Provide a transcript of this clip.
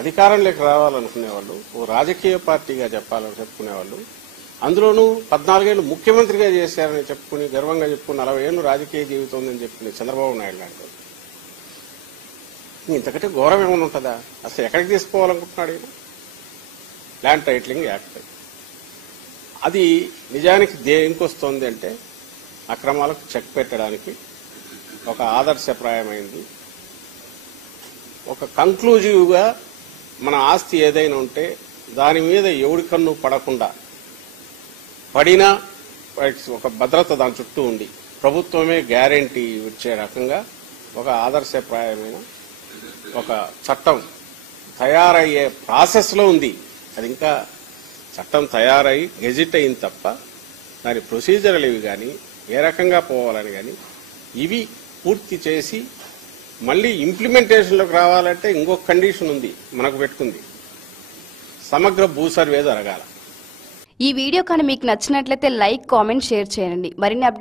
అధికారంలోకి రావాలనుకునేవాళ్ళు, ఓ రాజకీయ పార్టీగా చెప్పాలని చెప్పుకునేవాళ్ళు, అందులోనూ 14 ఏళ్ళు ముఖ్యమంత్రిగా చేశారని చెప్పుకుని గర్వంగా చెప్పుకుని 40 ఏళ్ళు రాజకీయ జీవితం ఉందని చెప్పుకుని చంద్రబాబు నాయుడు లాంటి ఇంతకంటే ఘోరం ఏమైనా ఉంటుందా? అసలు ఎక్కడికి తీసుకోవాలనుకుంటున్నాడు ఈయన? ల్యాండ్ టైటిలింగ్ యాక్ట్ అది నిజానికి దేనికి వస్తుంది అంటే అక్రమాలకు చెక్ పెట్టడానికి ఒక ఆదర్శప్రాయమైంది. ఒక కంక్లూజివ్గా మన ఆస్తి ఏదైనా ఉంటే దాని మీద ఎవడి కన్ను పడకుండా పడినా ఒక భద్రత దాని చుట్టూ ఉండి ప్రభుత్వమే గ్యారెంటీ ఇచ్చే రకంగా ఒక ఆదర్శప్రాయమైన ఒక చట్టం తయారయ్యే ప్రాసెస్లో ఉంది. అది ఇంకా చట్టం తయారై గెజిట్ అయింది తప్ప దాని ప్రొసీజర్లు ఇవి కానీ ఏ రకంగా పోవాలని కానీ ఇవి పూర్తి చేసి మళ్ళీ ఇంప్లిమెంటేషన్లోకి రావాలంటే ఇంకొక కండిషన్ ఉంది మనకు పెట్టుకుంది, సమగ్ర భూ సర్వే జరగాల. ఈ వీడియో కానీ మీకు నచ్చినట్లయితే లైక్, కామెంట్, షేర్ చేయండి. మరిన్ని అప్డేట్స్